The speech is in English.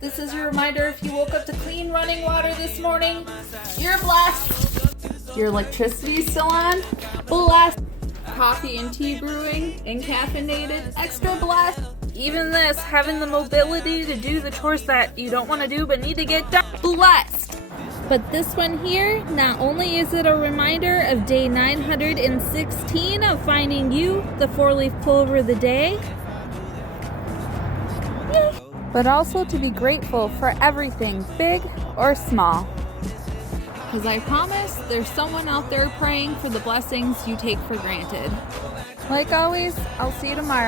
This is your reminder if you woke up to clean running water this morning, you're blessed. Your electricity's still on, blessed. Coffee and tea brewing and caffeinated, extra blessed. Even this, having the mobility to do the chores that you don't want to do but need to get done, blessed. But this one here, not only is it a reminder of day 916 of finding you, the four-leaf clover of the day, but also to be grateful for everything, big or small. Because I promise there's someone out there praying for the blessings you take for granted. Like always, I'll see you tomorrow.